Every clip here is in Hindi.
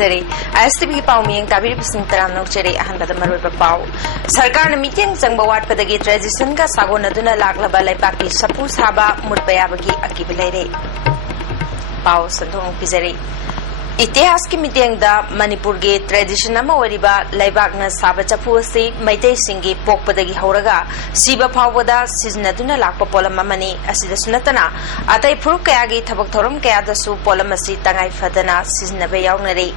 ꯊꯥꯖꯔꯦ ISTV ꯄꯥꯎ ꯃꯤꯌꯦꯡ ꯇꯥꯕꯤꯔꯤꯕꯁꯤꯡ ꯇꯔꯥꯝꯅ ꯅꯣꯛꯆꯔꯤ ꯑꯍꯥꯟꯕꯗ ꯃꯔꯨꯑꯣꯏꯕ ꯄꯥꯎ ꯁꯔꯀꯥꯔꯅ ꯃꯤꯠꯌꯦꯡ ꯆꯪꯕ ꯋꯥꯠꯄꯗꯒꯤ ꯇ꯭ꯔꯦꯗꯤꯁꯟꯒ ꯁꯥꯒꯣꯟꯅꯗꯨꯅ ꯂꯥꯛꯂꯕ ꯂꯩꯄꯥꯛꯀꯤ ꯁꯥꯐꯨ ꯁꯥꯕ ꯃꯨꯠꯄ ꯌꯥꯕꯒꯤ ꯑꯀꯤꯕ ꯂꯩꯔꯦ ꯄꯥꯎ ꯁꯟꯗꯣꯛꯅ ꯄꯤꯖꯔꯤ इतिहास की मिटेंगदा मणिपुर के ट्रेडिशन अमा ओरिबा लैबाकना साबा चफु असि मैतै सिंगी पोकपदगी हौरगा सिबा फावदा सिजनदुना लाकपा पोलम अमनी असिदसु नतना अतै फुरुक कयागी थबक थोरम कयादसु पोलम असि तंगाई फदना सिजनबे यावनरे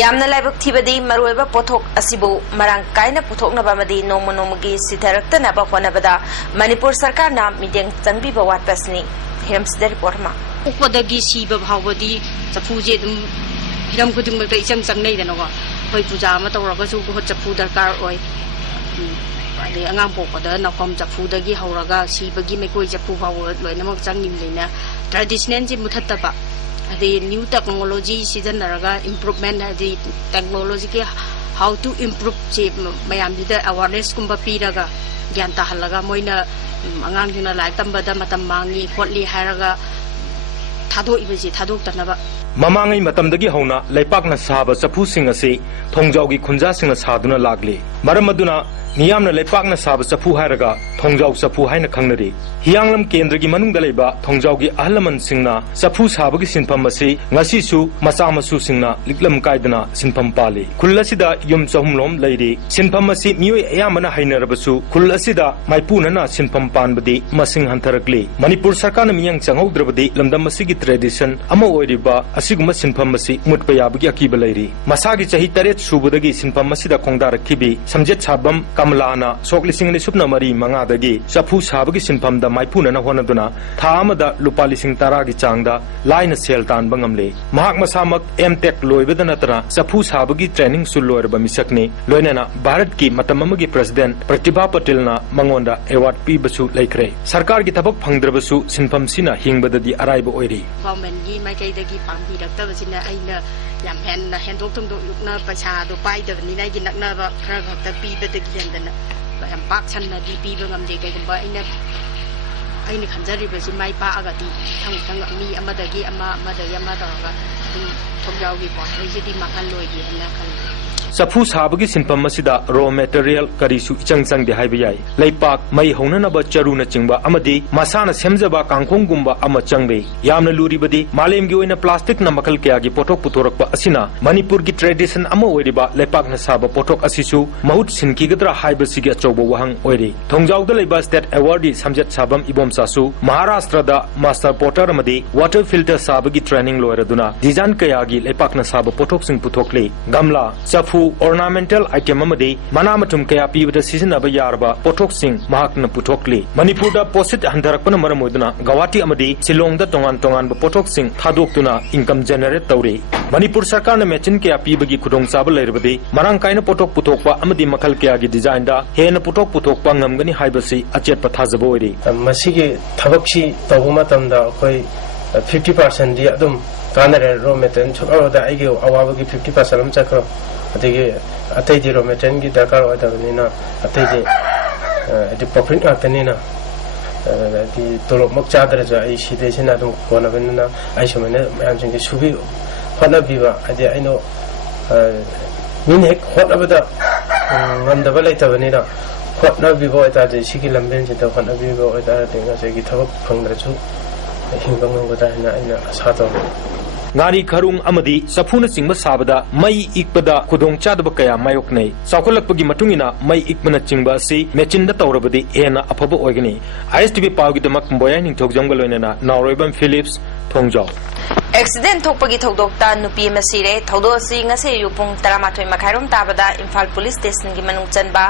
यामना लाइबक थिबदी मरुएबा पोथोक असिबु मरांग कायना पुथोकनबा मदी नोंम नोंमगी सिधरक्तनबा होनबदा मणिपुर सरकारना मिटेंग चंगबिबा वाटपसनी हेमसदर रिपोर्ट मा पोकपदगी सिबा फावदी चफुजे दुम हिरम खुदिंग इचम चंगनैदनोको होय पूजा अमा तौरगसु बहुत चफु दरकार ओय अदे अंगाम पोकपद नफम चफुदगी हौरगा सिबगी मेकोय चफु फाव लोइनमक चंगिमलेना ट्रेडिशनल जे मुथत्तबा अदे न्यू टेक्नोलॉजी सिजनरगा इंप्रूवमेंट अदे टेक्नोलॉजी के हाउ टू इंप्रूव जे मयामदिदा अवेयरनेस कुंबा पीरगा ज्ञान ताहलगा मोइना अंगांगजुना लाइक तंबदा मतम मांगी खोटली हारगा थादो इबजी थादोक तनबा ममांगई मतमदगी हौना लैपाकना साबा चफुसिंग असे थोंजाउगी खुंजासिंग सादुना लागले मरम अदुना नियामना लैपाकना साबा चफु हायरगा थोंजाउ चफु हायना खंगनरी हियांगलम केंद्रगी मनुंगदा लैबा थोंजाउगी अहलमन सिंगना चफु साबगी सिनफम असे ngasisu macha masu singna liklam kaidana sinpham pali khul asida yum chahumlom leiri sinpham asi mioi ayamana hainarabasu khul asida maipuna na sinpham panbadi masing hantarakli manipur sarkar na miyang changhaudrabadi lamdam asigi tradition ama oiriba asiguma sinpham asi mutpa yabagi akiba leiri masagi chahi 8 subudagi sinpham asida khongdarakhibi samjet sabam kamlana soklising ni supna mari manga dagi chafu sabagi sinpham da maipuna na honaduna tha amada lupa lising tara gi changda laina sel tan bangamle mahak masamak M.Tech loibada natara chafu sabagi training su loirba misakne loinana bharat ki matam amagi president Pratibha Patil na mangonda award pi basu laikre sarkar gi thabak phangdrabasu sinpham sina hingbadadi araiba oiri government gi maikaidagi pambi raktabasina aina yam hen na hendok tungdo lukna paisa do paidabani na gi nakna ba khara khakta pi badagi hendana yam pak channa di pi bangamde kaigumba aina khanjaribasi mai pa agati thang mi amadagi ama daraga thomjaugi pot rejidi makan loigi hena khan चफु साबगी सिनफम असिदा रॉ मटेरियल करीसु इचंग चंगदे हाइबा याय लैपाक मई हौननबा चरुना चिंगबा अमदी मसाना सेमजबा कांखोंगुंबा अमा चंगबे यामना लुरिबदी मालेमगी ओइना प्लास्टिक ना मखल कयागी पोटोक पुथोरकबा असिना मणिपुर की ट्रेडिशन अमा ओइरिबा लैपाकना साबा पोटोक असिसु महूत सिनकीगद्रा हाइबसिगी अचौबा वहंग ओइरि थोंजाउदा लैबा स्टेट अवार्डी समजेत साबम इबोम सासु महाराष्ट्रदा मास्टर पोटर अमदी वाटर फिल्टर साबगी ट्रेनिंग लोयरदुना डिजाइन कयागी लैपाकना साबा पोटोक सिंग पुथोकले गमला चफु ornamental item amadi manamatum kaya pibada sizinaba yarba pothok sing mahakna puthokli manipurda posit handarakpana maramoduna gawati amadi silongda tongan ba pothok sing thadoktuna income generate tawri manipur sarkar na mechin kaya pibagi khudong chaba lerbadi marang kaina pothok puthokpa amadi makhal kaya gi design da hena pothok puthokpa ngamgani haibasi achet pathajabo iri masigi thabakchi tawuma tamda koi 50% di adum kanare raw material choda aigi awabagi 50% am chakro अतगे अतैदि रो मेटेरियल की दरकार होदबनिना अतैदि दि प्रॉफिट आतनिना दि तोलो मक चादर जो आई सिदेसिना दम कोनबनिना आई समने मयाम सिंग सुबि होनबिबा अदि आइनो मिन हेक होनबदा ngandaba laitabaniना होनबिबो अता जे सिगि लंबेन जे त होनबिबो अता देंगा जेगि थबक फंगद्रसु हिंगंगबदा हैना आइना आशा तो ngari kharung amadi safuna chingba sabada mai ikpada khudong chadba kaya mayoknei sakolakpagi matungina mai ikmana chingba si mechin da tawrabadi ena afaba oigani ISTV pawgi damak boya ning thogjamga loinana nawroibam Philips thongjau accident thokpagi thodokta nupi masire thodosi ngase yupung 18 makhairom tabada Imphal police station gi manung chanba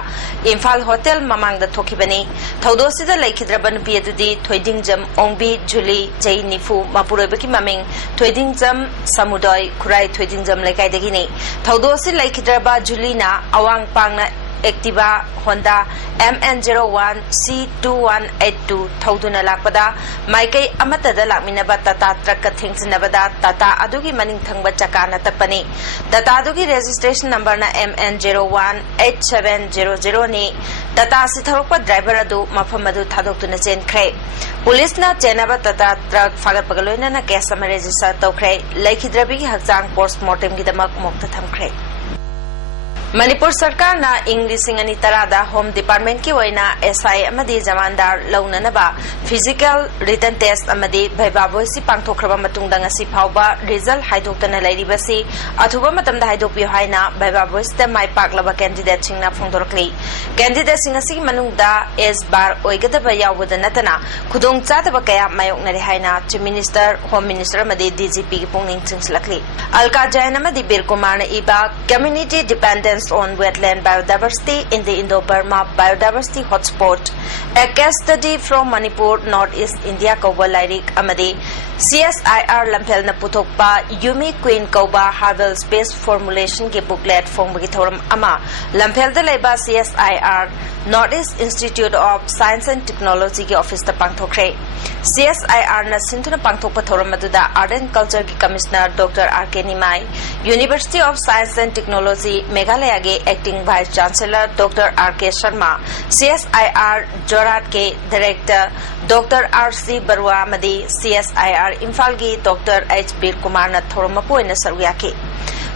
Imphal hotel mamang da thokibani thodosi da laikhidraba nupi adudi thoidingjam ongbi juli jainifu mapuroibaki maming thoidingjam samudoi khurai thoidingjam laikai dagini thodosi laikhidraba julina awang pangna Activa Honda MN01 C2182 Thoduna Lakpada Maikei Amata the Laminaba Tata Truck Things Navada Tata Adugi Maning Thangba Chakana Tapani Tata Adugi registration number na MN01 8700 ni Tata Sitharopa driver adu Mafamadu Thadokuna Chen Kre Police na Chenaba Tata Truck Fagar Pagaloina na case sama register Tokre Lake Drabi Haksang postmortem Gidamak Mokta Thamkre Manipur Sarkar na English Ani Tarada Home Department ki waina SI amadi Jamandar Launanaba Physical Written Test amadi Bhaiba Voice Pangthokraba matungda ngasi phauba result haidoktana lairibasi athuba matamda haidokpi haina Bhaiba Voice ta mai paklaba candidate singna phongdorkli candidate singasi manungda S bar oigadaba yawbada natana khudong chadaba kaya mayoknari haina Chief Minister Home Minister amadi DGP ki pungning chingslakli Alka Jain amadi Bir Kumar na iba Community Dependence on wetland biodiversity in the Indo-Burma biodiversity hotspot. A case study from Manipur, Northeast India Kauba Lairik Amadi CSIR Lampel na Putokpa Yumi Queen Kauba Harvell Space Formulation ke booklet from Bagithoram Ama Lampel de Leba CSIR Northeast Institute of Science and Technology ke office ta pangthokre CSIR na Sintuna Pangthokpa Thoram Maduda Art and Culture ki Commissioner Dr. R.K. Nimai University of Science and Technology Meghalaya Acting Vice Chancellor Dr. R.K. Sharma CSIR Jorat ke Director Dr. R.C. Barua Madi CSIR Imphal gi Dr. H. Bir Kumar na Thoromapu na Saruyaki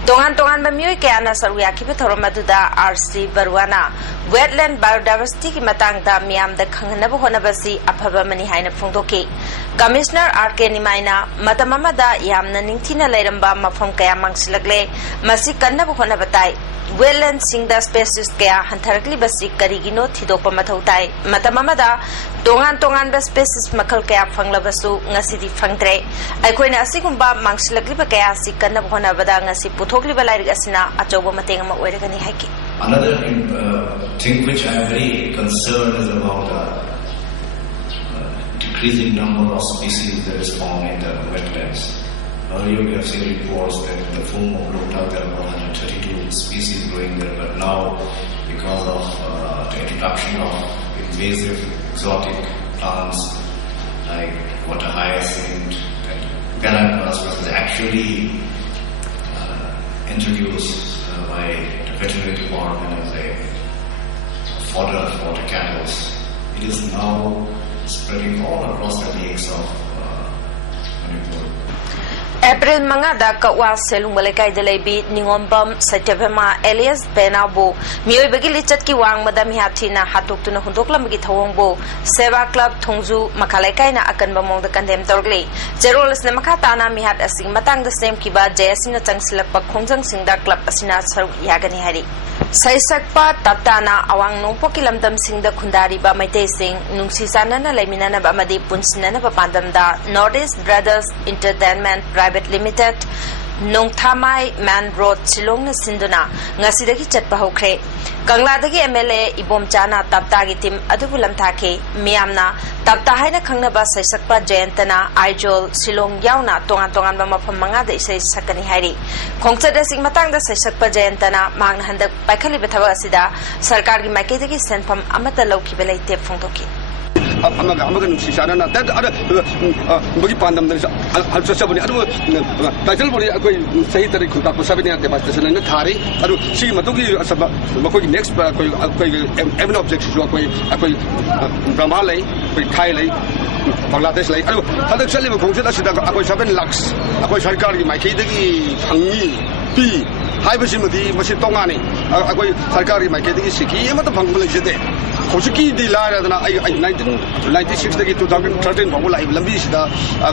Tongan Bamyoy kaya na Saruyaki pa Thoromaduda R.C. Barua na wetland biodiversity ki matang da miyam da khanganabu honabasi aphaba mani haina phongdoki Commissioner R.K. Nimai na matamamada yamna ningthina lairamba mafam kaya mangsilagle masi kannabu honabatai wetland singda species kaya hantarakli basi karigino thidokpa mathau tai matamamada tongan ba species makhal kaya phanglabasu ngasidi phangtre aikoina asigumba mangsilakli ba kaya sikanna bhona bada ngasi puthokli ba lairik asina achoba mateng ma oiragani haiki Another thing which I am very concerned is about decreasing number of species that is found in the wetlands. Earlier we have seen reports that in the form of Lota there were 132 species growing there, but now because of the introduction of invasive exotic plants like water hyacinth and gallopers, which is actually introduced by the veterinary department as a fodder for the cattle. It is now spreading all across the lakes of Manipur. April Mangada Kawa Selumalekai de Lebi, Ningombam, Satevema, Elias Benabu, Mio Begilitat Kiwang, Madame Hatina, Hatuk to Hundoklam Gitawombo, Seva Club, Tongzu, Makalekaina, Akanbamong the condemned Dorgli, Zerolas Nemakatana, Mihat Asing Matang the same Kiba, Jasina Tangsilapa, Kongzang Singda Club Asina Yagani Hari. Saisakpa, Tatana, Awang no Pokilamdam Sing the Kundari ba Maite Sing, Nungsisana, Laminana Bamadi Punsinana Papandamda, Northeast Brothers Entertainment Private Limited, Nongthamai Man Road, Silong na Sinduna, Ngasidagi Chatpa Hokre, Kangladagi MLA Ibom Chana Taptagi Tim Adubulam Take, Miamna, Taptahaina Kangnaba Saisakpa Jayantana, Ijol, Silong Yauna, Tongan Bama Pamanga, they say Sakani Hari. Kongsa Sing Matang the Saisakpa Jayantana, Manghanda, Bakali Betava Sida, Sarkari Maketaki sent from Amata Loki Belate Fondoki. amaga nusisana na that ada bagi pandam dari halsa sabuni adu title bori akoi sahi tari khunta ko sabini ate bastation na thari adu si matogi asaba makoi next akoi even object jo akoi brahma lai akoi thai lai Bangladesh lai adu hadak chali ba khongse da sida akoi 7 lakhs akoi sarkar gi maikei dagi phangni pi haibasi masi tongani akoi sarkar gi maikei dagi siki amata phangba lai jete Hosiki di lara na ay 1996 dagi 2013 bago lai lambi sida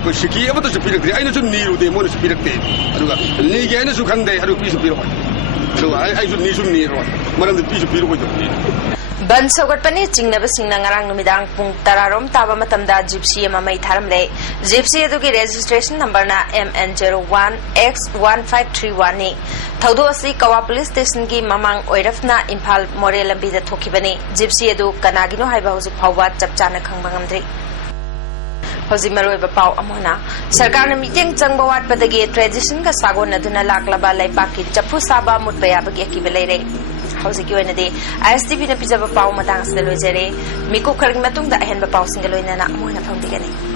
ko siki abato su pirak ai na su niru de mo su pirak de aduga ni ge na su khande adu pi su piro so ai su niru maram de pi su piro ko Ban Sogatpani Chingnaba Singna Ngarang Numidang Pung Tararom Taba Matamda Gypsy Mamai Tharamle Gypsy Adugi registration number na MN01X1531 Thaudu asi Kawa Police Station gi Mamang Oirafna Imphal More Lambi da Thokibani Gypsy Adu Kanagino Haiba Huzu Phawwa Chapchana Khangbangamdri Hoji Maroi Bapau Amona Sarkar na meeting Changba Watpadagi tradition ka sagon aduna laklaba laipaki Chapu Saba Mutpaya bagi akibelere Hausi Gionade, ISTV na Pizza Pau Matang Stelojere, Miko Karmatung, the Henba Pausing Galoina, Mona Fondigani.